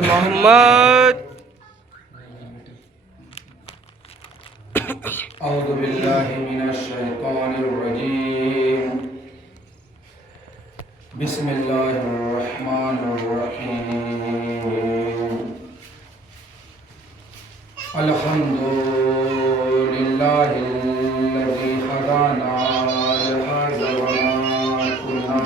محمد. اعوذ باللہ من الشیطان الرجیم. بسم اللہ الرحمن الرحیم. الحمد للہ الذی ہدانا لہذا وما كنا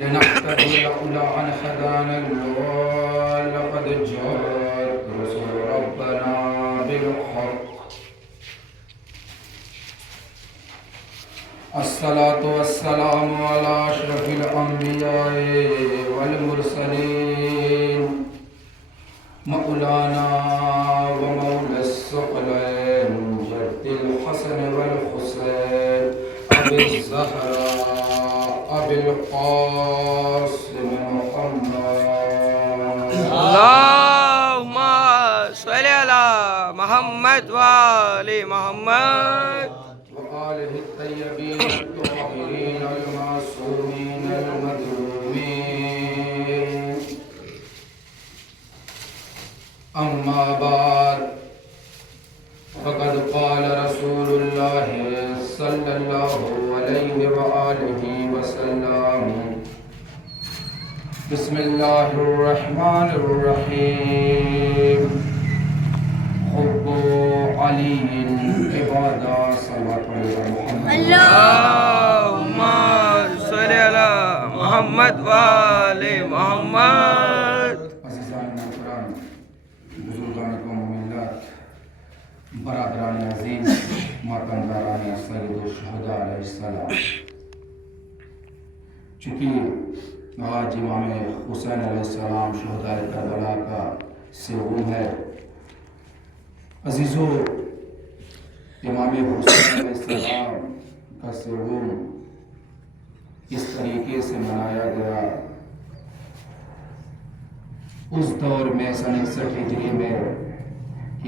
لنهتدي لولا ان هدانا الله لقد جاءت رسل ربنا بالحق. الصلاة والسلام على أشرف الأنبياء والمرسلين مولانا ومولى الثقلين جد الحسن والحسين أبي الزهراء أبي القاسم محمد. اللهم صل على محمد وآل محمد. وآله الطيبين الطاهرين المعصومين المظلومين. أما بعد فقد قال رسول الله صلى الله عليه وآله وسلم. بسم الله الرحمن الرحيم. حب علي عبادة صلوات محمد. اللهم صل على محمد وآل محمد. عزیزان محترم، بزرگان قوم و ملت، برادران عظیم، ماتمداران سید الشہداء علیہ السلام، چونکہ آج امام حسین علیہ السلام شہداء کربلا کا سیوم ہے. عزیزو، امام حسین علیہ السلام کا سیوم اس طریقے سے منایا گیا. اس دور میں سن 61 ہجری میں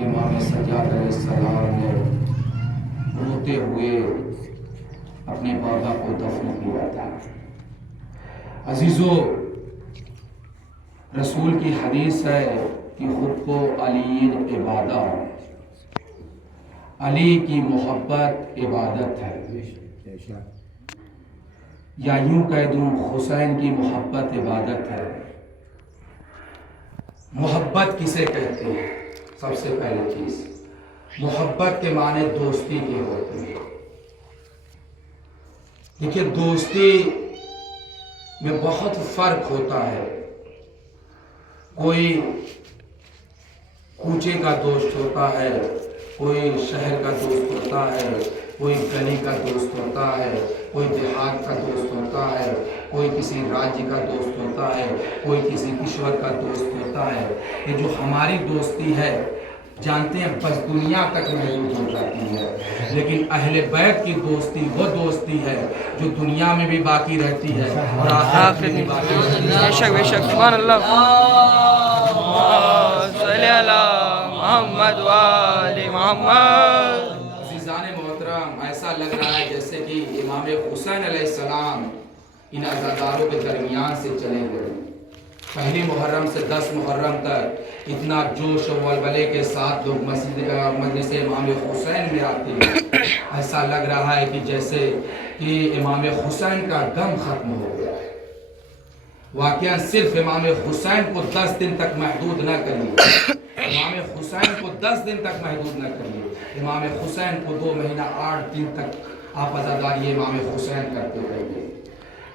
امام سجاد علیہ السلام نے روتے ہوئے اپنے بابا کو دفن کیا تھا. عزیزو، رسول کی حدیث ہے کہ خود کو علی عبادہ، علی کی محبت عبادت ہے، یا یوں کہہ دوں حسین کی محبت عبادت ہے. محبت کسے کہتے ہیں؟ سب سے پہلی چیز، محبت کے معنی دوستی کے ہوتے ہیں. دیکھیے، دوستی میں بہت فرق ہوتا ہے. کوئی کوچے کا دوست ہوتا ہے، کوئی شہر کا دوست ہوتا ہے، کوئی گلی کا دوست ہوتا ہے، کوئی دیہات کا دوست ہوتا ہے، کوئی کسی راجیہ کا دوست ہوتا ہے، کوئی کسی کشور کا دوست ہوتا ہے. یہ جو ہماری دوستی ہے، جانتے ہیں بس دنیا تک محدود ہو جاتی ہے، لیکن اہل بیت کی دوستی وہ دوستی ہے جو دنیا میں بھی باقی رہتی ہے اور آخرت میں بھی باقی رہتی ہے. بے شک بے شک، سبحان اللہ. صلی علی محمد وآل محمد. عزیزان محترم، ایسا لگ رہا ہے جیسے کہ امام حسین علیہ السلام ان عزاداروں کے درمیان سے چلے گئے. پہلی محرم سے 10 محرم تک اتنا جوش و ولولے کے ساتھ لوگ مجلس امام حسین میں آتے ہیں. ایسا لگ رہا ہے کہ جیسے کہ امام حسین کا غم ختم ہو گیا ہے. واقعا صرف امام حسین کو 10 دن تک محدود نہ کریے، امام حسین کو 10 دن تک محدود نہ کریے. امام حسین کو 2 مہینہ 8 دن تک آپ عزاداری امام حسین کرتے رہیے،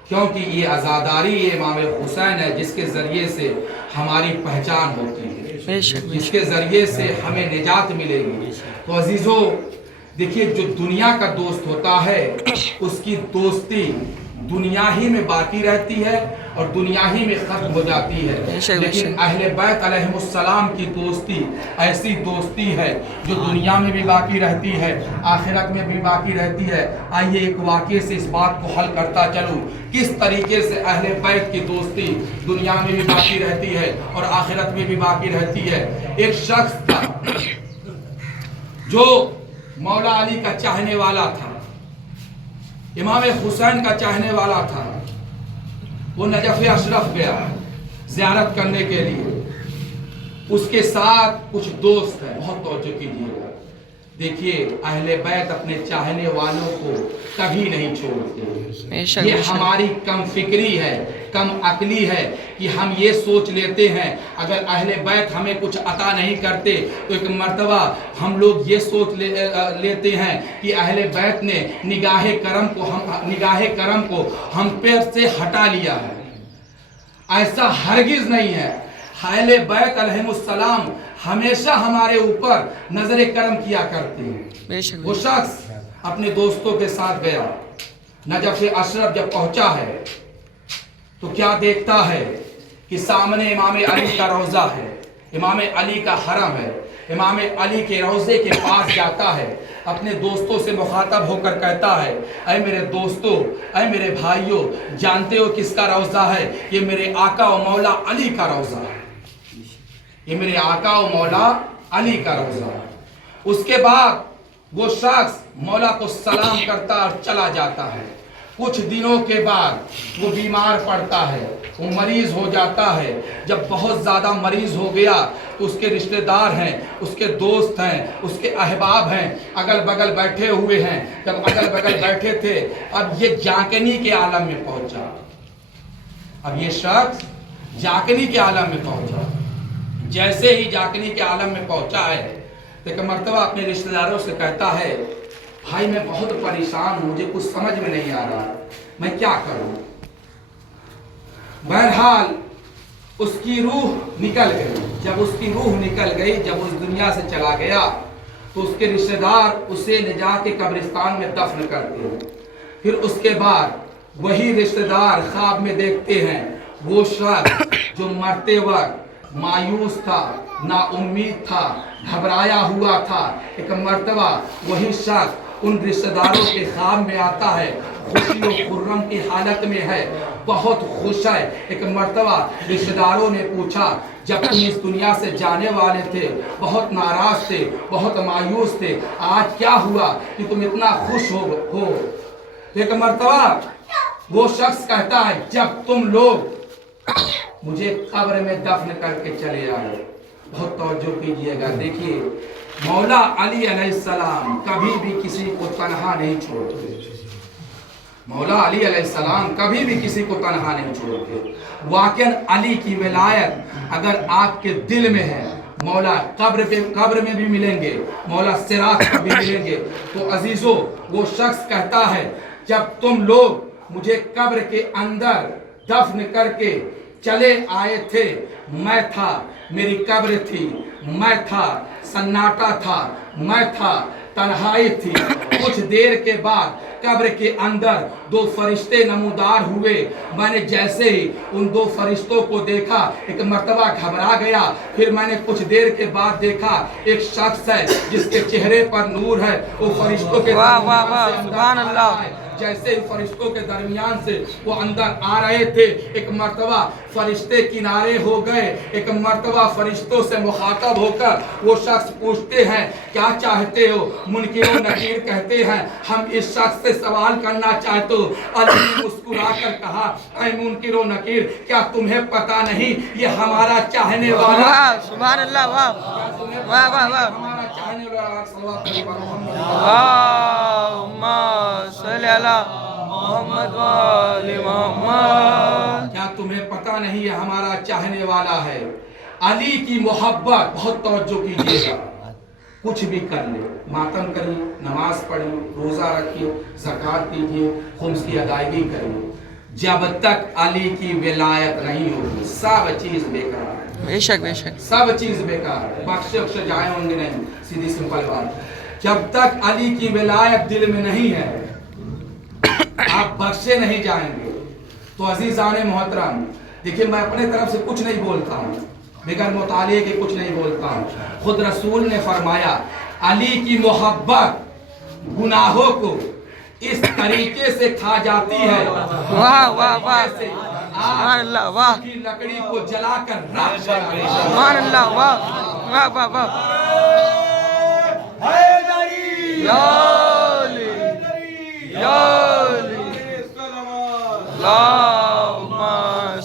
کیونکہ یہ عزاداری یہ امام حسین ہے جس کے ذریعے سے ہماری پہچان ہوتی ہے، جس کے ذریعے سے ہمیں نجات ملے گی. تو عزیزو، دیکھیے، جو دنیا کا دوست ہوتا ہے اس کی دوستی دنیا ہی میں باقی رہتی ہے اور دنیا ہی میں ختم ہو جاتی ہے. لیکن اہل بیت علیہ السلام کی دوستی ایسی دوستی ہے جو دنیا میں بھی باقی رہتی ہے، آخرت میں بھی باقی رہتی ہے. آئیے ایک واقعے سے اس بات کو حل کرتا چلوں، کس طریقے سے اہل بیت کی دوستی دنیا میں بھی باقی رہتی ہے اور آخرت میں بھی باقی رہتی ہے. ایک شخص تھا جو مولا علی کا چاہنے والا تھا، امام حسین کا چاہنے والا تھا. वो नजफ अशरफ गया ज़ियारत करने के लिए। उसके साथ कुछ दोस्त हैं, बहुत तवज्जो कीजिएगा। देखिए अहले बैत अपने चाहने वालों को कभी नहीं छोड़ते। ये हमारी कम फिक्री है, कम अकली है कि हम ये सोच लेते हैं अगर अहले बैत हमें कुछ अता नहीं करते तो एक मर्तबा हम लोग ये सोच लेते हैं कि अहले बैत ने निगाहे करम को हम पे से हटा लिया है। ऐसा हरगिज नहीं है। अहले बैत अलैहिमुस्सलाम हमेशा हमारे ऊपर नजर करम किया करते हैं। वो शख्स अपने दोस्तों के साथ गया, नजफ अशरफ जब पहुंचा है तो क्या देखता है कि सामने इमाम अली का रोजा है, इमाम अली का हरम है। इमाम अली के रोजे के पास जाता है, अपने दोस्तों से मुखातब होकर कहता है, ऐ मेरे दोस्तों, ऐ मेरे भाइयों, जानते हो किसका रोजा है? ये मेरे आका और मौला अली का रोजा है। ये मेरे आका और मौला अली का रोजा है। उसके बाद वो शख्स मौला को सलाम करता और चला जाता है। कुछ दिनों के बाद वो बीमार पड़ता है, वो मरीज हो जाता है। जब बहुत ज़्यादा मरीज हो गया तो उसके रिश्तेदार हैं, उसके दोस्त हैं, उसके अहबाब हैं, अगल बगल बैठे हुए हैं। जब अगल बगल बैठे थे, अब ये जाकनी के आलम में पहुंचा। अब ये शख्स जाकनी के आलम में पहुंचा। जैसे ही जाकनी के आलम में पहुंचा है तो एक मर्तबा अपने रिश्तेदारों से कहता है, भाई मैं बहुत परेशान हूं, मुझे कुछ समझ में नहीं आ रहा, मैं क्या करूं। बहरहाल उसकी रूह निकल गई। जब उसकी रूह निकल गई, जब उस दुनिया से चला गया तो उसके रिश्तेदार उसे ले जाके कब्रिस्तान में दफन करते हैं। फिर उसके बाद वही रिश्तेदार ख्वाब में देखते हैं वो शख्स जो मरते वक्त मायूस था, ना उम्मीद था, घबराया हुआ था, एक मर्तबा वही शख्स उन रिश्तेदारों के ख्वाब में आता है, खुशी और खुर्रम की हालत में है, बहुत खुश है। एक मर्तबा रिश्तेदारों ने पूछा, जब तुम इस दुनिया से जाने वाले थे बहुत नाराज थे, बहुत मायूस थे, आज क्या हुआ कि तुम इतना खुश हो। एक मर्तबा वो शख्स कहता है, जब तुम लोग मुझे कब्र में दफन करके चले आए। बहुत तवज्जो कीजिएगा। देखिए मौला अली अलैहिस्सलाम कभी भी किसी को तन्हा नहीं छोड़ते। मौला अली अलैहिस्सलाम कभी भी किसी को तन्हा नहीं छोड़ते। वाकई अली की विलायत अगर आपके दिल में है, मौला कब्र में भी मिलेंगे, मौला सिरात पर भी मिलेंगे। तो अजीजों वो शख्स कहता है, जब तुम लोग मुझे कब्र के अंदर दफन करके चले आए थे, मैं था, मेरी कब्र थी, मैं था, सन्नाटा था, मैं था, तन्हाई थी। कुछ देर के बाद कब्र के अंदर दो फरिश्ते नमूदार हुए। मैंने जैसे ही उन दो फरिश्तों को देखा एक मर्तबा घबरा गया। फिर मैंने कुछ देर के बाद देखा एक शख्स है जिसके चेहरे पर नूर है, वो फरिश्तों के सुभान अल्लाह। जैसे ही फरिश्तों के दरमियान से वो अंदर आ रहे थे, एक मर्तबा फरिश्ते किनारे हो गए। एक मर्तबा फरिश्तों से मुखातब होकर वो शख्स पूछते हैं, क्या चाहते हो? मुनकिर और नकीर कहते हैं, हम इस शख्स से सवाल करना चाहते हो। अली ने मुस्कुरा कर कहा, ऐ मुनकिर और नकीर, क्या तुम्हें पता नहीं ये हमारा चाहने वाला है? सुभान अल्लाह। वाह वाह वाह वाह। हमारा चाहने वाला मोहम्मद वाले मोहम्मद। क्या तुम्हें पता नहीं है हमारा चाहने वाला है? अली की मोहब्बत, बहुत तवज्जो कीजिएगा। कुछ भी कर ले, मातम करिए, नमाज पढ़िए, रोजा रखिए, ज़कात दीजिए, खुम्स की अदायगी करिए, जब तक अली की विलायत नहीं होगी सब चीज बेकार है। बेशक बेशक सब चीज बेकार है। बख्श जाए होंगे नहीं, सीधी सिंपल बात। जब तक अली की विलायत दिल में नहीं है आप बख्शे नहीं जाएंगे। तो अजीज़ान मोहतरम, देखिए मैं अपने तरफ से कुछ नहीं बोलता हूँ, बगैर मुताले के कुछ नहीं बोलता हूँ। खुद रसूल ने फरमाया, अली की मोहब्बत गुनाहों को इस तरीके से खा जाती है, वाह वाह वाह, सुभान अल्लाह, वाह की लकड़ी को जलाकर राख बना देती है। सुभान अल्लाह, वाह वाह वाह वाह। या अली, या अली, अल्लाहुम्मा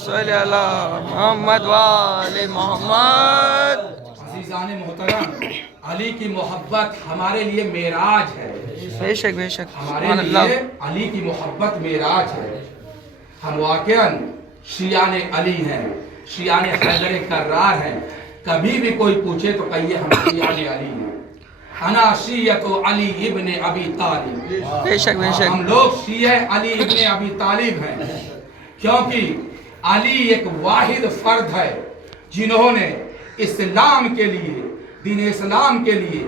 صلی علی محمد وآل محمد. عزیزان محترم، علی کی محبت ہمارے لیے معراج ہے. بے شک بے شک. ہمارے سبحان اللہ. لیے علی کی محبت معراج ہے. ہم واقعاً شیعان علی ہیں، شیعان حیدر کرار ہیں. کبھی بھی کوئی پوچھے تو کہیے ہم شیعان علی ہیں. انا شیعت علی ابن ابی طالب. بے شک بے شک. ہم لوگ شیعہ علی ابن ابی طالب ہیں، کیونکہ علی ایک واحد فرد ہے جنہوں نے اسلام کے لیے، دین اسلام کے لیے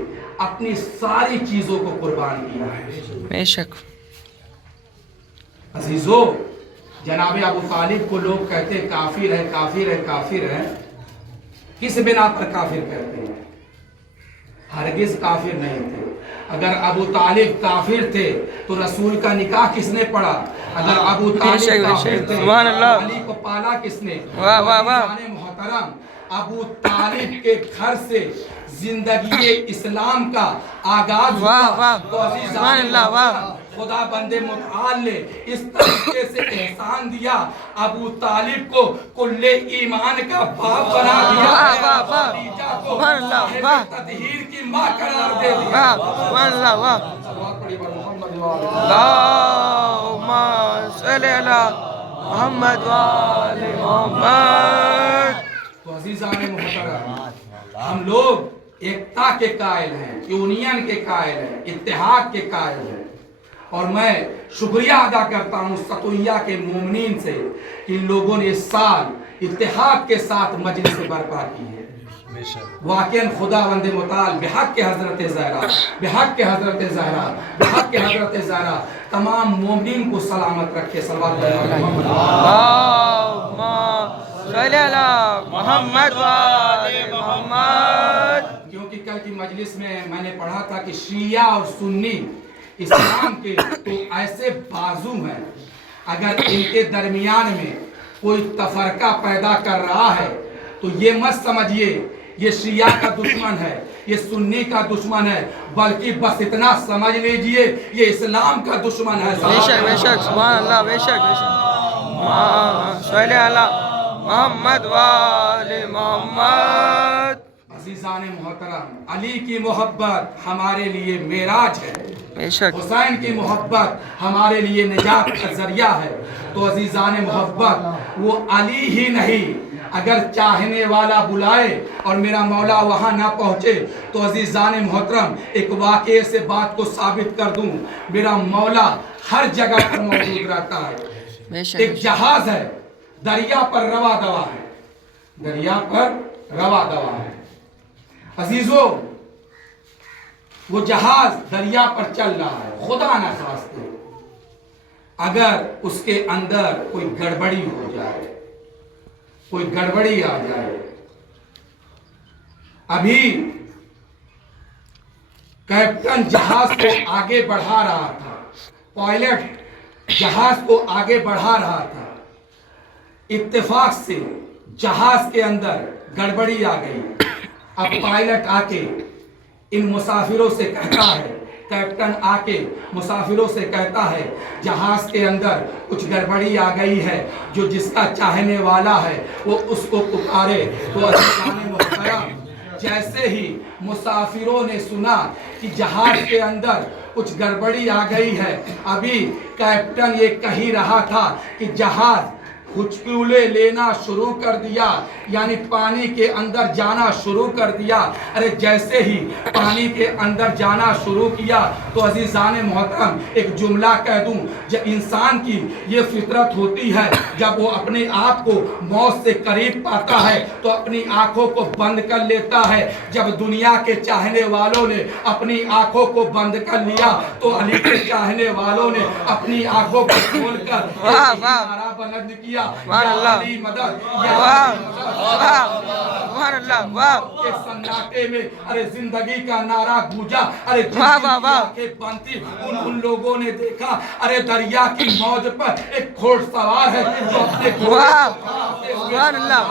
اپنی ساری چیزوں کو قربان کیا ہے. بے شک. عزیزو، جناب ابو طالب کو لوگ کہتے ہیں کافر ہے کافر ہے کافر ہے. کس بنا پر کافر کہتے ہیں؟ ہرگز کافر نہیں تھے. اگر ابو طالب کافر تھے تو رسول کا نکاح کس نے پڑھا؟ اگر ابو طالب کافر تھے سبحان اللہ. علی کو پالا کس نے؟ واہ واہ واہ. عزیزان محترم، ابو طالب کے گھر سے زندگی اسلام کا آغاز ہوا. واہ واہ. تو عزیزان سبحان اللہ. واہ. خدا بندے متعال نے اس طریقے سے احسان دیا، ابو طالب کو کل ایمان کا باپ بنا دیا. واہ واہ واہ. خدیجہ کو سبحان اللہ. واہ. تطہیر کی ماں قرار دے دیا. واہ. سبحان اللہ. واہ. اللہم صلی علی محمد وآل محمد. تو عزیزان محترم، ہم لوگ ایکتا کے قائل ہیں، یونین کے قائل ہیں، اتحاد کے قائل ہیں. اور میں شکریہ ادا کرتا ہوں ستویہ کے مومنین سے کہ ان لوگوں نے اس سال اتحاد کے ساتھ مجلس برپا کی ہے. واقعاً خدا بند متعال بحق کے حضرت زہرا، بحق کے حضرت زہرا، بحق کے حضرت زہرا تمام مومنین کو سلامت رکھے. صلوات اللہم صلی علی محمد وآل محمد. کیونکہ کل کی مجلس میں میں نے پڑھا تھا کہ شیعہ اور سنی اسلام کے تو ایسے بازو ہیں، اگر ان کے درمیان میں کوئی تفرقہ پیدا کر رہا ہے تو یہ مت سمجھیے یہ شیعہ کا دشمن ہے، یہ سنی کا دشمن ہے، بلکہ بس اتنا سمجھ لیجئے یہ اسلام کا دشمن ہے. بے شک بے شک. سبحان اللہ. بے شک بے شک. صلی علی محمد وآل محمد. عزیزان محترم، علی کی محبت ہمارے لیے معراج ہے. بے شک. حسین کی محبت ہمارے لیے نجات کا ذریعہ ہے. تو عزیزان محبت، وہ علی ہی نہیں، اگر چاہنے والا بلائے اور میرا مولا وہاں نہ پہنچے تو عزیزان محترم ایک واقعے سے بات کو ثابت کر دوں، میرا مولا ہر جگہ پر موجود رہتا ہے. بے شک. ایک جہاز ہے، دریا پر روا دوا ہے، دریا پر روا دوا ہے. عزیزو، وہ جہاز دریا پر چل رہا ہے، خدا نہ خواستہ اگر اس کے اندر کوئی گڑبڑی ہو جائے، کوئی گڑبڑی آ جائے. ابھی کیپٹن جہاز کو آگے بڑھا رہا تھا، پائلٹ جہاز کو آگے بڑھا رہا تھا، اتفاق سے جہاز کے اندر گڑبڑی آ گئی. اب پائلٹ آ کے ان مسافروں سے کہتا ہے، کیپٹن آ کے مسافروں سے کہتا ہے جہاز کے اندر کچھ گڑبڑی آ گئی ہے، جو جس کا چاہنے والا ہے وہ اس کو پکارے. تو عزیزان محترم، جیسے ہی مسافروں نے سنا کہ جہاز کے اندر کچھ گڑبڑی آ گئی ہے، ابھی کیپٹن یہ کہہ رہا تھا کہ جہاز ہچکولے لینا شروع کر دیا، یعنی پانی کے اندر جانا شروع کر دیا. ارے جیسے ہی پانی کے اندر جانا شروع کیا تو عزیزان محترم ایک جملہ کہہ دوں، جب انسان کی یہ فطرت ہوتی ہے، جب وہ اپنے آپ کو موت سے قریب پاتا ہے تو اپنی آنکھوں کو بند کر لیتا ہے. جب دنیا کے چاہنے والوں نے اپنی آنکھوں کو بند کر لیا تو علی کے چاہنے والوں نے اپنی آنکھوں کو کھول کر نعرہ بلند کیا، سبحان اللہ. علی مدد، سبحان اللہ. واہ. کے سناٹے میں ارے زندگی کا نعرہ گونجا. ارے بنتی ان لوگوں نے دیکھا، ارے دریا کی موج پر ایک گھوڑ سوار ہے جو اپنے سبحان اللہ.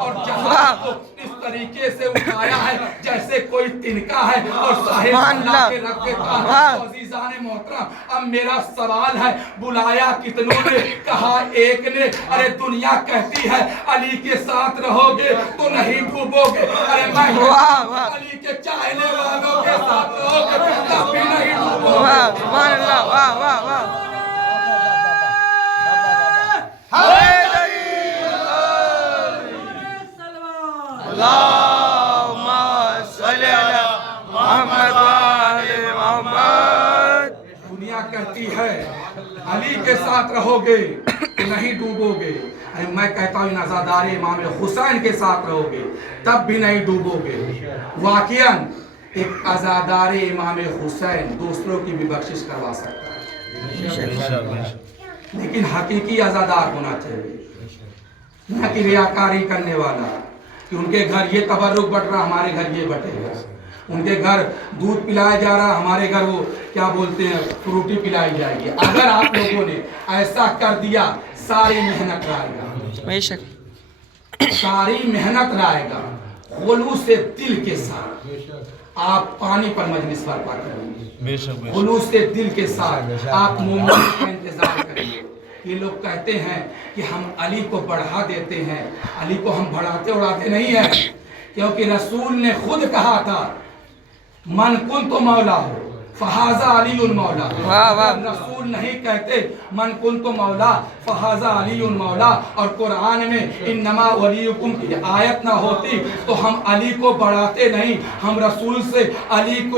اور जहाज को इस तरीके से उठाया है जैसे कोई तिनका है और साहिब अल्लाह के रख देता है। तो अजीजान मोहतरम, अब मेरा सवाल है, बुलाया कितनों ने? कहा एक ने। अरे दुनिया कहती है अली के साथ रहोगे तो नहीं डूबोगे। अरे मैं अली के चाहने वालों के साथ रहोगे तब भी नहीं डूबोगे। सुभान अल्लाह, वाह वाह वाह। अल्लाहुम्मा सल्ली अला मुहम्मद व आले मुहम्मद। दुनिया कहती है अली के साथ रहोगे तो नहीं डूबोगे। अरे मैं कहता हूँ नज़ादार इमाम हुसैन के साथ रहोगे तब भी नहीं डूबोगे। वाकईन एक अज़ादार इमाम हुसैन दूसरों की भी बख्शिश करवा सकता है, लेकिन हकीकी अज़ादार होना चाहिए, न कि रियाकारी करने वाला कि उनके घर ये तबर्रुक बट रहा, हमारे घर ये बटेगा। उनके घर दूध पिलाया जा रहा, हमारे घर वो क्या बोलते हैं फ्रूटी पिलाई जाएगी। अगर आप लोगों ने ऐसा कर दिया सारी मेहनत लाएगा, बेशक सारी मेहनत लाएगा। खुलूस से दिल के साथ आप पानी पर मजलिस बर्पा करेंगे, खुलूस से दिल के साथ आप मोमिन का इंतजार करेंगे। ये लोग कहते हैं कि हम अली को बढ़ा देते हैं, अली को हम बढ़ाते उड़ाते नहीं हैं, क्योंकि रसूल ने खुद कहा था मन कुन तो मौला हो फहाजा अली उन मौला। रसूल नहीं कहते मन कुन तो मौला फहाजा अली उन मौला, और कुरान में इन्नमा वलीयुकुम की आयत ना होती तो हम अली को बढ़ाते नहीं, हम रसूल से अली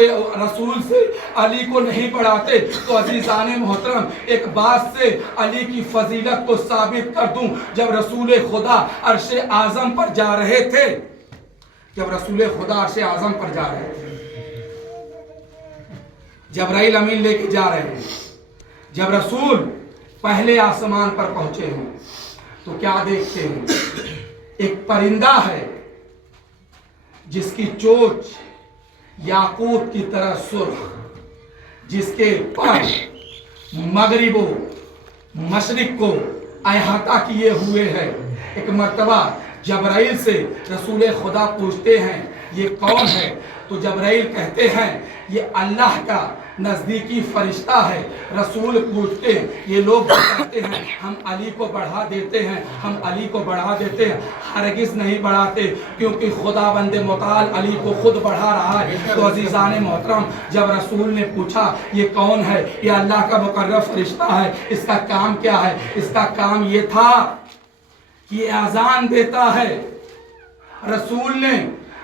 को नहीं बढ़ाते। तो अजीजान मोहतरम, एक बात से अली की फजीलत को साबित कर दूं। जब रसूल खुदा अर्श आजम पर जा रहे थे, जबराइल अमीन लेके जा रहे हैं, जब रसूल पहले आसमान पर पहुंचे हैं तो क्या देखते हैं? एक परिंदा है जिसकी चोंच याकूत की तरह सुर्ख, जिसके पर मगरिबो मशरिक को अहाता किए हुए है। एक मर्तबा जबराइल से रसूल खुदा पूछते हैं ये कौन है? तो जबराइल कहते हैं ये अल्लाह का नजदीकी फरिश्ता है। रसूल पूछते हैं, ये लोग कहते हैं हम अली को बढ़ा देते हैं, हम अली को बढ़ा देते हैं। हरगिज़ नहीं बढ़ाते, क्योंकि खुदा बंदे मुताल अली को खुद बढ़ा रहा है। तो अजीज़ान मोहतरम, जब रसूल ने पूछा ये कौन है? ये अल्लाह का मुकर्रब फरिश्ता है। इसका काम क्या है? इसका काम ये था कि ये अजान देता है। रसूल ने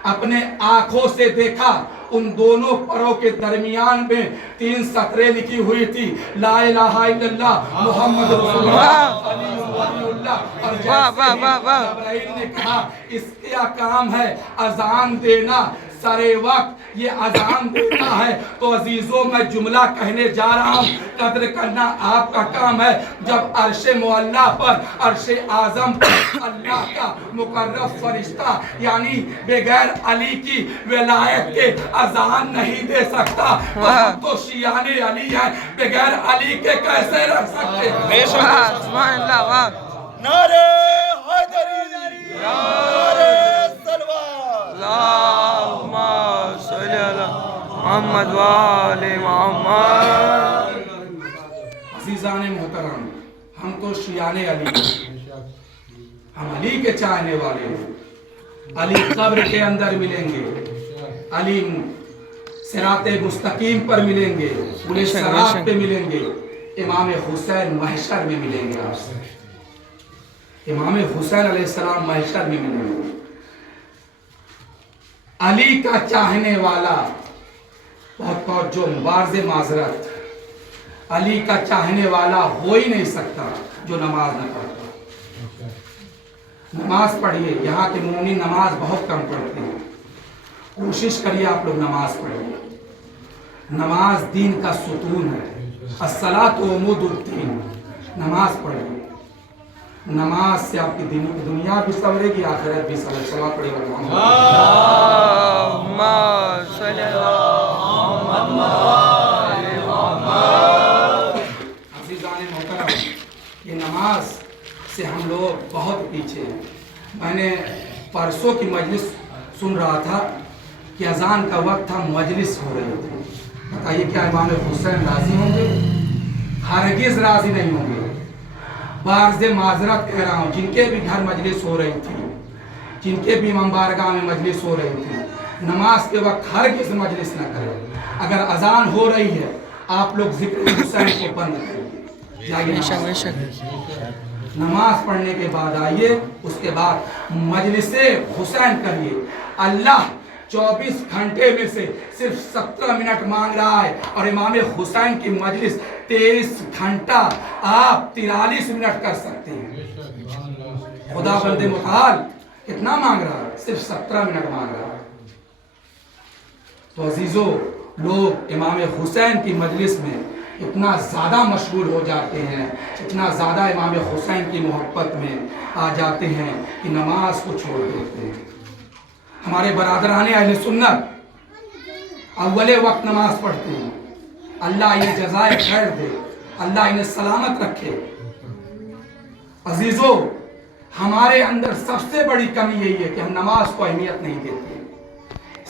अपने आंखों से देखा, उन दोनों परों के दरमियान में 3 सतरें लिखी हुई थी, ला इलाहा इल्लल्लाह मुहम्मद रसूलुल्लाह अलीउल्लाह। और जबराइल ने कहा इसका काम है अजान देना, सारे वक्त ये अजान देता है। तो अजीजों, मैं जुमला कहने जा रहा हूँ, कद्र करना आपका काम है। जब अर्शे मुअल्ला पर, अर्शे आजम पर अल्लाह का मुकर्रब फरिश्ता यानी बगैर अली की विलायत के अजान नहीं दे सकता, तो हम तो शियाने अली हैं, बगैर अली के कैसे रह सकते? सुभान अल्लाह, वाह। नारे हैदरी, नारे सलवार, अल्लाहुम्मा सल्ली अला मुहम्मद व आले मुहम्मद। अज़ीज़ान मोहतरम, हम तो शियाने अली हैं, हम अली के चाहने वाले हैं। अली कब्र के अंदर मिलेंगे, अली सिराते मुस्तकीम पर मिलेंगे, पुलिस सरात पे मिलेंगे, इमाम हुसैन महशर में मिलेंगे आपसे। इमाम हुसैन अलैहिस्सलाम महशर में मिलेंगे। अली का चाहने वाला बहुत जो वार्ज़ माजरत, अली का चाहने वाला हो ही नहीं सकता जो नमाज न पढ़ता। नमाज पढ़िए, यहाँ के मोमिन नमाज बहुत कम पढ़ते हैं। कोशिश करिए आप लोग नमाज पढ़िए। नमाज दीन का सुतून है। अस्सलातु उमूदुद्दीन। नमाज पढ़िए, नमाज से आपकी दुनिया भी संवरेगी, आखिरत भी संवरेगी। सलात पढ़िएगा। अल्लाहुम्मा सल्ली अला मुहम्मद। अज़ीज़ान मोहतरम, ये नमाज से हम लोग बहुत पीछे हैं। मैंने परसों की मजलिस सुन रहा था कि अजान का वक्त था, मजलिस हो रही थी। बताइए क्या इमाम हुसैन राजी होंगे? हरगिज राजी नहीं होंगे। बार्ज़ माजरत कह रहा हूँ, जिनके भी घर मजलिस हो रही थी, जिनके भी इमाम बारगाह में मजलिस हो रही थी, नमाज के वक्त हरगिज मजलिस न करें। अगर अजान हो रही है, आप लोग जिक्र हुसैन को बंद करें, जाइए नमाज पढ़ने के बाद आइए, उसके बाद मजलिसे हुसैन करिए। अल्लाह 24 घंटे में से सिर्फ 17 मिनट मांग रहा है, और इमाम हुसैन की मजलिस 23 घंटा, आप 43 मिनट कर सकते हैं। खुदा बंदे मुताल कितना मांग रहा है? सिर्फ 17 मिनट मांग रहा है। तो अजीजों, लोग इमाम हुसैन की मजलिस में इतना ज़्यादा मशगूल हो जाते हैं, इतना ज़्यादा इमाम हुसैन की मोहब्बत में आ जाते हैं कि नमाज को छोड़ देते हैं। हमारे बरादराने अहले सुन्नत अव्वले वक्त नमाज पढ़ते हैं। अल्लाह इन्हें जज़ाए खैर दे, अल्लाह इन्हें सलामत रखे। अजीजों, हमारे अंदर सबसे बड़ी कमी यही है कि हम नमाज को अहमियत नहीं देते।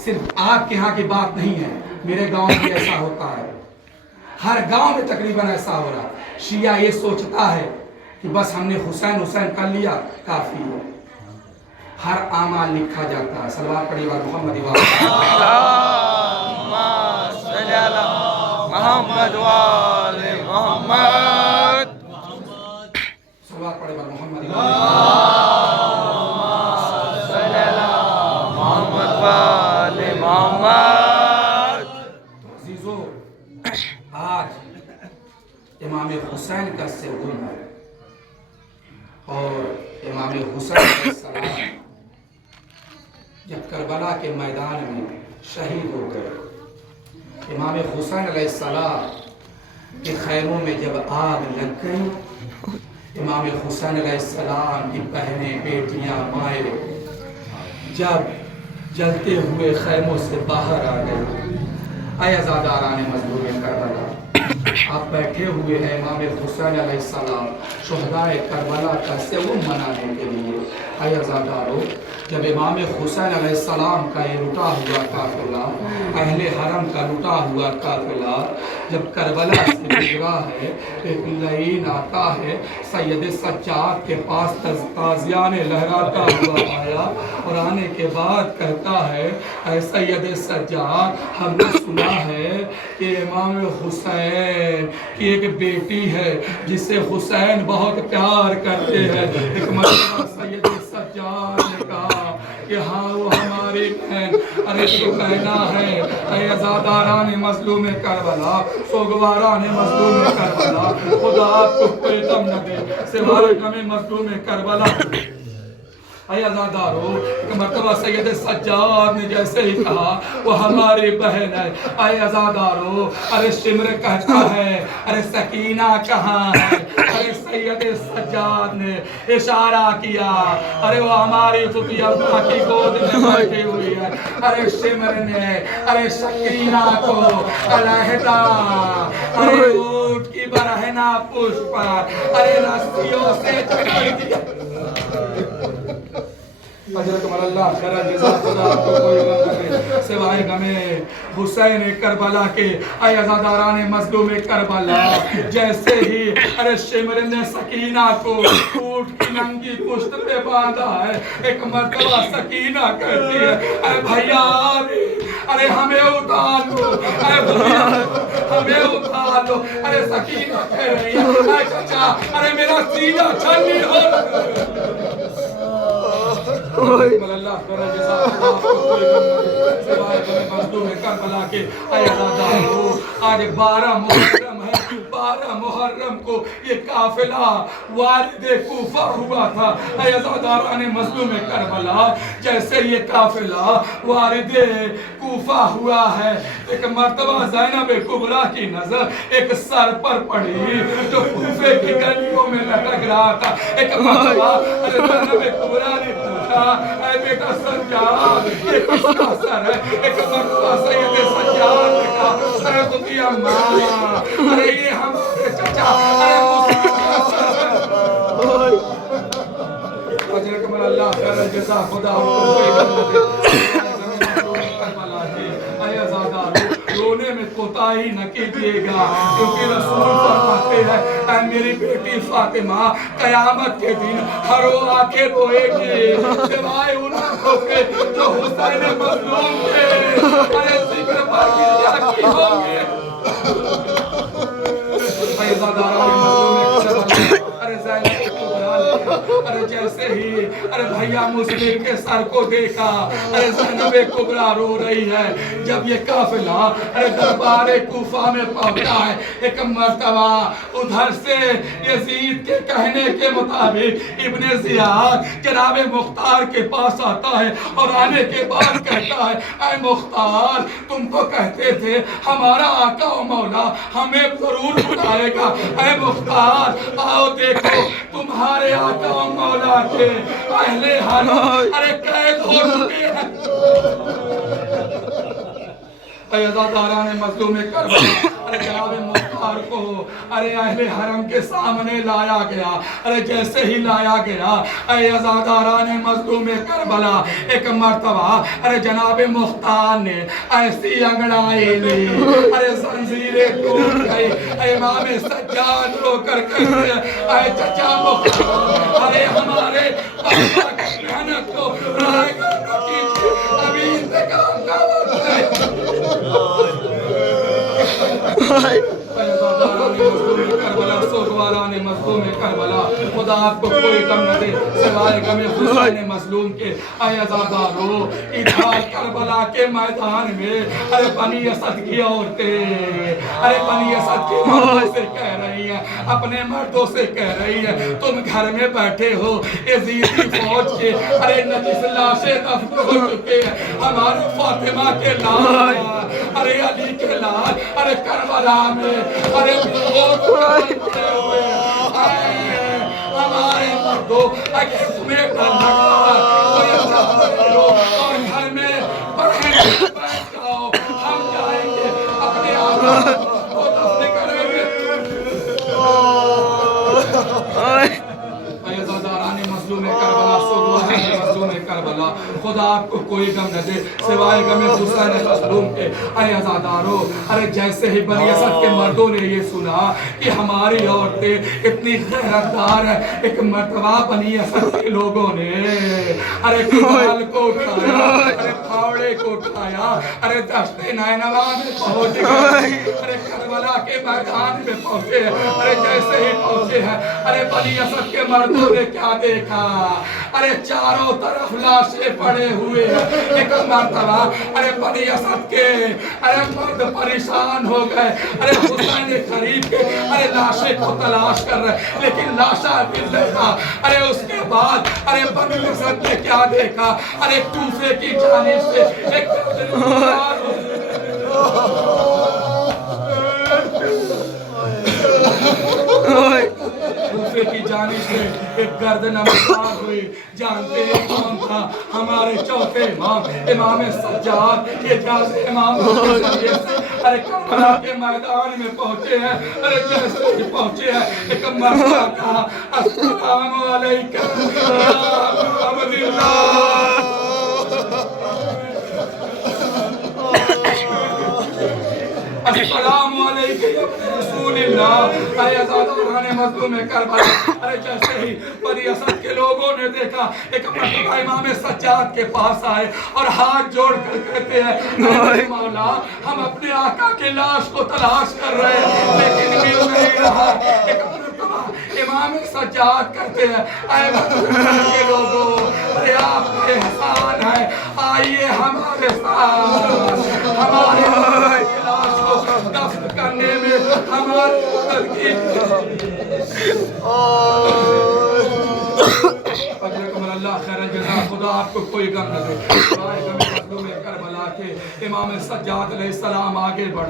सिर्फ आपके यहाँ की बात नहीं है, मेरे गांव में ऐसा होता है, हर गांव में तकरीबन ऐसा हो रहा है। शिया ये सोचता है कि बस हमने हुसैन हुसैन कर लिया, काफी है। हर आमाल लिखा जाता है। सलवात पढ़िए मोहम्मद मोहम्मद वाले मोहम्मद, सलवात पढ़िए मोहम्मद मोहम्मद वाले मोहम्मद। तो अजीजों, आज इमाम हुसैन का सेवुन है, और इमाम हुसैन सलाम जब करबला के मैदान में शहीद हो गए, इमाम हुसैन अलैहिस्सलाम के खैमों में जब आग लग गई, इमाम हुसैन अलैहिस्सलाम की बहनें, बेटियां, माएँ जब जलते हुए खैमों से बाहर आ गए। ऐ अज़ादारान मज़लूम करबला, आप बैठे हुए हैं इमाम हुसैन अलैहिस्सलाम शुहदाए करबला का सेवुन मनाने के लिए। ऐ अज़ादारो, जब इमाम हुसैन अलैहिस्सलाम का ये लुटा हुआ काफिला, अहले हरम का लुटा हुआ काफिला जब करबला से गुजरा है, एक लाइन आता है, सैयद सज्जाद के पास ताज़ियाने लहराता हुआ आया, और आने के बाद कहता है, ऐ सैयद सज्जाद, हमने सुना है कि इमाम हुसैन की एक बेटी है जिसे हुसैन बहुत प्यार करते हैं। एक मर्तबा सैयद सज्जाद ने कहा कि हाँ, वो हमारी बहन। अरे तो कहना है, ऐ अज़ादारान मज़लूम करबला, सोगवारान मज़लूम करबला, खुदा आपको कोई गम न दे सिवाय गम मज़लूम करबला। ऐ अज़ादारो, एक मर्तबा सैयद सज्जाद ने जैसे ही कहा वो हमारी बहन है। ऐ अज़ादारो, अरे शिमर कहता है, अरे सकीना कहाँ है? अरे सैयद सज्जाद ने इशारा किया, अरे वो हमारी खुफिया अम्मा की गोद में बैठी हुई है। अरे शिमर ने अरे सकीना को अलहदा, अरे ऊँट की बरहना पुष्प, अरे रस्सियों से जकड़ दिया। अल्लाह खैर जज़ा, खुदा आपको कोई गम न दे सिवाय गमे हुसैन करबला के। ऐ अज़ादारान मज़लूम करबला, जैसे ही अरे शिमर ने सकीना को ऊँट की नंगी पुश्त पे बांधा है, एक मर्तबा सकीना कहती है, अरे भैया अरे हमें उतार लो, अरे भैया हमें उतार लो। अरे सकीना कह रही है, अरे चाचा, अरे मेरा सीना छलनी हो। अल्लाह खैर जज़ा, आपको कोई गम न दे सिवाय गम मज़लूम करबला के। ऐ अज़ादारो, आज 12 मुहर्रम है, 12 मुहर्रम को ये काफिला वालिदे कूफा हुआ था। ऐ अज़ादारान मज़लूम करबला, जैसे ये काफिला वालिदे कूफा हुआ है, एक मर्तबा ज़ैनब कुबरा की नजर एक सर पर पड़ी जो कूफे की गलियों में लटक रहा था। एक मर्तबा ज़ैनब कुबरा ने पूछा, ऐ बेटा सज्जाद, ये किसका सर है? एक मर्तबा सैयद सज्जाद ने कहा, अरे खुफिया अम्मा, अरे ये हमारे चाचा, अरे मुस्लिम का सर है। अल्लाह खैर रजा खुदा आपको कोई गम न दे। रोने में कोताही न कीजिएगा, क्योंकि रसूल फरमाते हैं, ऐ मेरी बेटी फातिमा कयामत के दिन हर वो आंखें रोएगी सिवाय उन आंखों के जो हुसैन मजलूम के अरे जिक्र पर गिरिया की होंगे। अरे जैसे ही अरे भैया मुस्लिम के सर को देखा, अरे ज़ैनबे कुबरा रो रही है। जब ये काफिला अरे दरबारे कूफा में पहुंचा है, एक मर्तबा उधर से यजीद के कहने के मुताबिक इब्ने ज़ियाद जनाबे मुख्तार के पास आता है और आने के बाद कहता है, ऐ मुख्तार तुम तो कहते थे हमारा आका और मौला हमें जरूर बुलाएगा। ऐ मुख्तार आओ देखो तुम्हारे आका और मौला के अहले हाल अरे कैद हो चुके हैं। अज़ादारा ने मज़लूम करबला अरे जनाब मुख्तार को अरे अहले हरम के सामने लाया गया। अरे जैसे ही लाया गया अज़ादारा ने मज़लूम करबला एक मर्तबा अरे जनाब मुख्तार ने ऐसी अंगड़ाई ली, अरे ज़ंजीरें टूट गई। इमाम सज्जाद रो कर कहते हैं, चचा मुख्तार अरे हमारे पापा की मेहनत को रायगा न कीजिए, अभी इंतकाम का वक्त है। खुदा आपको कोई गम न दे सिवाय गम हुसैन मजलूम के। अज़ादारो इधर करबला के मैदान में अरे बनी असद की औरतें अरे बनी असद के मर्दों से कह रही हैं, अपने मर्दों से कह रही है, तुम घर में बैठे हो यजीदी फौज के अरे नजिस लाशें दफन हो चुके हैं, हमारे फातिमा के लाल अरे अली के लाल अरे करबला में अरे हमारे मर्दों अगर तुम्हें डर लगता है और घर में बैठ जाओ, हम जाएंगे अपने आप को दफन करेंगे। करबला खुदा आपको कोई गम न दे सिवाय गम हुसैन मज़लूम के। अज़ादारो अरे जैसे ही बनी असद के मर्दों ने ये सुना कि हमारी औरतें इतनी गैरतदार है, एक मर्तबा बनी असद के लोगों ने अरे कुदाल को उठाया, अरे फावड़े को उठाया, अरे दश्ते नैनवा में पहुंच गए, अरे करबला के मैदान में पहुंचे। अरे जैसे ही पहुंचे हैं अरे बनी असद के मर्दों ने क्या देखा, अरे चारों तरफ लाशें पड़े हुए हैं। एक मर्तबा अरे बनी असद के अरे मर्द परेशान हो गए, अरे हुसैन करीब के अरे लाशें को तलाश कर रहे, लेकिन लाशा मिल नहीं था। अरे उसके बाद अरे बनी असद ने क्या देखा, अरे कूफे की जानिब से एक कूफे की जानिब से एक गर्दन नमस्कार हुई। जानते हैं कौन था? हमारे चौथे इमाम इमाम सज्जाद के जासे इमाम अरे करबला के मैदान में पहुंचे हैं। अरे जैसे ही पहुंचे हैं एक मर्दा कहा, अस्सलामु अलैकुम या अब्दुल्लाह। अस्सलामु अलैकुम या रसूलल्लाह। अज़ादारा ने मज़लूम करबला अरे जैसे ही बनी असद के लोगों ने देखा एक मर्तबा इमाम सज्जाद के पास आए और हाथ जोड़ कर कहते हैं, मौला हम अपने आका की लाश को तलाश कर रहे हैं लेकिन मिल नहीं रहा। एक मर्तबा इमाम सज्जाद कहते हैं, ऐ के लोगों अरे आपका एहसान है, आइए हमारे साथ, हमारे लाश को दफन करने में हमारी मदद कीजिए। अल्लाह खैर जज़ा, खुदा आपको कोई गम न दे। करबला के इमाम सज्जाद अलैहिस्सलाम आगे बढ़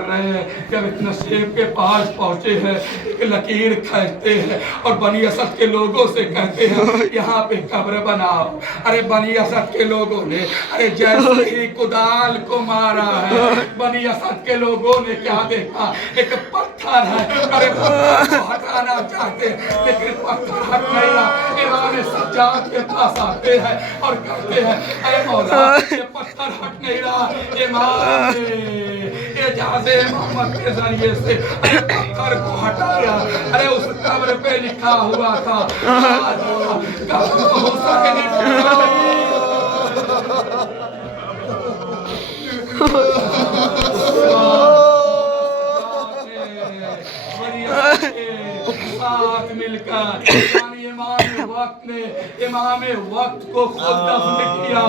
रहे हैं। जब इस नशीब के पास पहुंचे हैं एक लकीर खींचते हैं और बनी असद के लोगों से कहते हैं यहाँ पे कब्र बनाओ। अरे बनी असद के लोगों ने अरे जैसे ही कुदाल को मारा है, बनी असद के लोगों ने क्या देखा, एक पत्थर है। अरे पत्थर को हटाना चाहते लेकिन पत्थर हट नहीं रहा। इमाम सज्जाद सज्जाद के पास आते हैं और कहते हैं अरे मौला ये पत्थर हट नहीं रहा, इमाम ने एजाज़े मोहम्मद के जरिए से अरे पत्थर को हटाया। अरे उस कब्र पे लिखा हुआ था आज कब्र हुसैन साथ मिलकर इमाम वक्त को खुद दफन किया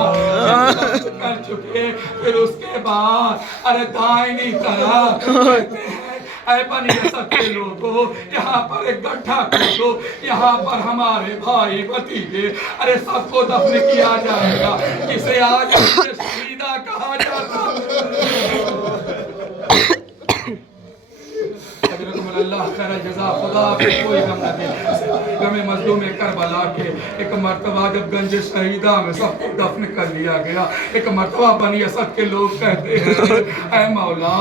कर चुके। फिर उसके बाद अरे दाहिनी तरफ कहते हैं ऐ बनी असद के लोगों यहाँ पर एक गड्ढा खोदो, यहाँ पर हमारे भाई भतीजे अरे सबको दफन किया जाएगा। इसे आज शहीदा कहा जाता। अल्लाह खैर जज़ा, खुदा पे कोई गम न दे। गमे मजलूम करबला के एक मर्तबा जब गंज शहीदा में सबको दफन कर लिया गया, एक मर्तबा बनी असद के लोग कहते हैं ऐ मौला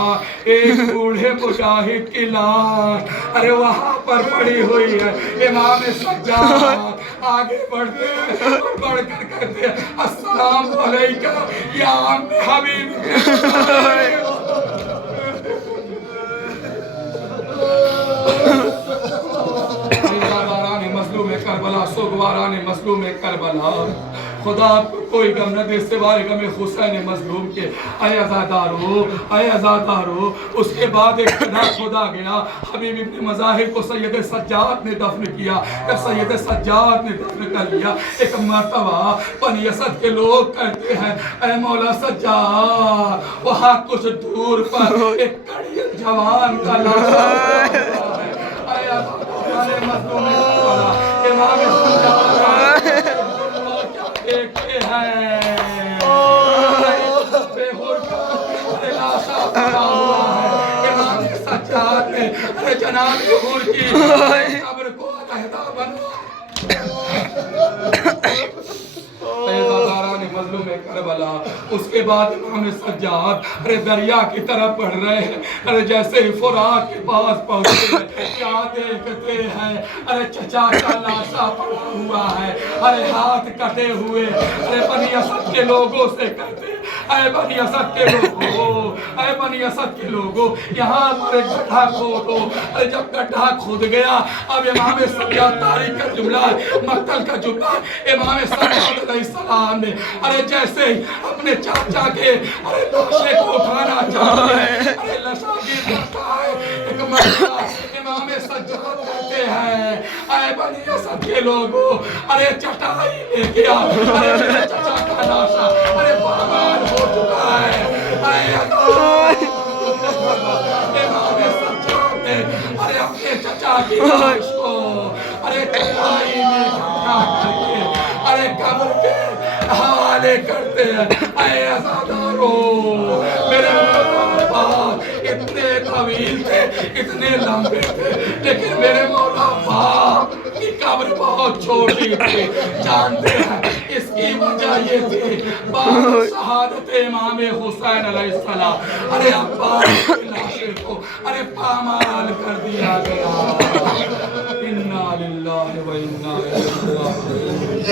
एक बूढ़े मुजाहिद की लाश अरे वहाँ पर पड़ी हुई है। इमाम सज्जाद आगे बढ़ते हैं और बढ़कर कहते हैं अस्सलाम अलैका या अम्मे हबीब। करबला सोगवारा ने मजलूम करबला, खुदा आपको कोई गम न दे सिवाय गमे हुसैन मजलूम के। अय अज़ादारो उसके बाद एक गड्ढा खोदा गया। हबीब इब्न मज़ाहिर को सैयद सज्जाद ने दफन किया। जब सैयद सज्जाद ने दफन कर लिया, एक मर्तबा बनी असद के लोग कहते हैं ऐ मौला सज्जाद वहाँ कुछ दूर पर एक कड़ी जवान का लाश इमाम देखते हैं इमाम सज्जाद ने अरे जनाब हुजूर की कब्र को अलहदा बनवा। मजलूम करबला उसके बाद इमाम सज्जाद अरे दरिया की तरफ बढ़ रहे हैं। अरे जैसे ही फुरात के पास पहुंचे क्या देखते हैं अरे चचा का लाशा पड़ा हुआ है, अरे हाथ कटे हुए। अरे बनी असद के लोगों से कहते ऐ बनी असद के लोगों, ऐ बनी असद के लोगों यहाँ पर एक गड्ढा खोदो। अरे जब गड्ढा खोद गया अब इमाम सज्जाद तारीख का जुमला मक्तल का जुमला इमाम सज्जाद अलैहिस्सलाम ने अरे जैसे ही अपने चाचा के अरे लाशे को उठाना चाहे अरे लशागी करता है एक मर्तबा इमाम सज्जाद कहते हैं ऐ बनी असद के लोगों अरे चटाई लेके आ। अरे मेरे चाचा का लाशा अरे पामाल हो चुका है। इमाम सज्जाद ने अरे अपने चाचा की लाश को अरे चटाई में ढका करके अरे कब्र के हवाले करते हैं। ऐ अज़ादारो मेरे बाप इतने तवील थे, इतने लंबे थे, लेकिन मेरे मौला बाप की कब्र बहुत छोटी थी। जानते हैं इसकी वजह ये थी बाप शहादत इमाम हुसैन अलैहिस्सलाम अरे अब्बास की लाशे को अरे पामाल कर दिया गया। इन्ना लिल्लाहि व इन्ना इलैहि राजिऊन।